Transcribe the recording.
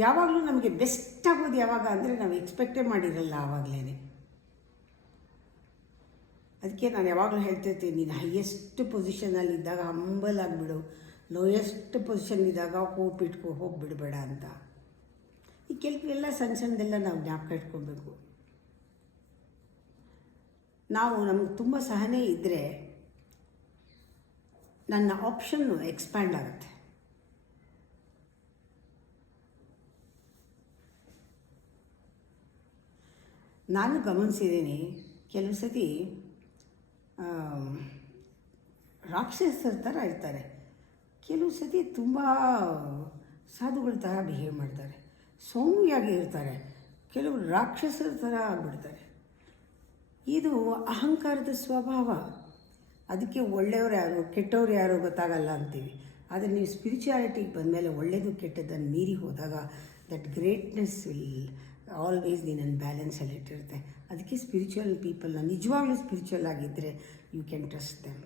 ಯಾವಾಗಲೂ ನಮಗೆ ಬೆಸ್ಟ್ ಆಗೋದು ಯಾವಾಗ ಅಂದರೆ ನಾವು ಎಕ್ಸ್ಪೆಕ್ಟೇ ಮಾಡಿರಲ್ಲ ಆವಾಗಲೇ. ಅದಕ್ಕೆ ನಾನು ಯಾವಾಗಲೂ ಹೇಳ್ತಿರ್ತೀನಿ, ನೀನು ಹೈಯೆಸ್ಟ್ ಪೊಸಿಷನಲ್ಲಿದ್ದಾಗ ಹಂಬಲ್ ಆಗಿಬಿಡು, ಲೋಯೆಸ್ಟ್ ಪೊಸಿಷನ್ನಿದ್ದಾಗ ಹೋಗಿಬಿಡಬೇಡ ಅಂತ. ಈ ಕೆಲವೆಲ್ಲ ಸಣ್ಣ ಸಣ್ಣದೆಲ್ಲ ನಾವು ಜ್ಞಾಪಕ ಇಟ್ಕೊಳ್ಬೇಕು. ನಮಗೆ ತುಂಬ ಸಹನೆ ಇದ್ದರೆ ನನ್ನ ಆಪ್ಷನ್ನು ಎಕ್ಸ್ಪ್ಯಾಂಡ್ ಆಗುತ್ತೆ. ನಾನು ಗಮನಿಸಿದ್ದೀನಿ, ಕೆಲವು ಸತಿ ರಾಕ್ಷಸರ ಥರ ಇರ್ತಾರೆ, ಕೆಲವು ಸತಿ ತುಂಬ ಸಾಧುಗಳ ಥರ ಬಿಹೇವ್ ಮಾಡ್ತಾರೆ, ಸೌಮ್ಯವಾಗಿ ಇರ್ತಾರೆ, ಕೆಲವರು ರಾಕ್ಷಸರ ಥರ ಆಗಿಬಿಡ್ತಾರೆ. ಇದು ಅಹಂಕಾರದ ಸ್ವಭಾವ. ಅದಕ್ಕೆ ಒಳ್ಳೆಯವರು ಯಾರು ಕೆಟ್ಟವ್ರು ಯಾರು ಗೊತ್ತಾಗಲ್ಲ ಅಂತೀವಿ. ಆದರೆ ನೀವು ಸ್ಪಿರಿಚುಯಾಲಿಟಿಗೆ ಬಂದಮೇಲೆ ಒಳ್ಳೆಯದು ಕೆಟ್ಟದ್ದನ್ನು ಮೀರಿ ಹೋದಾಗ ದಟ್ ಗ್ರೇಟ್ನೆಸ್ ವಿಲ್ ಆಲ್ವೇಸ್ ನಿನ್ನ ಬ್ಯಾಲೆನ್ಸಲ್ಲಿ ಇಟ್ಟಿರುತ್ತೆ. ಅದಕ್ಕೆ ಸ್ಪಿರಿಚುವಲ್ ಪೀಪಲ್ನ ನಿಜವಾಗ್ಲೂ ಸ್ಪಿರಿಚುವಲ್ ಆಗಿದ್ದರೆ ಯು ಕ್ಯಾನ್ ಟ್ರಸ್ಟ್ ದೆಮ್.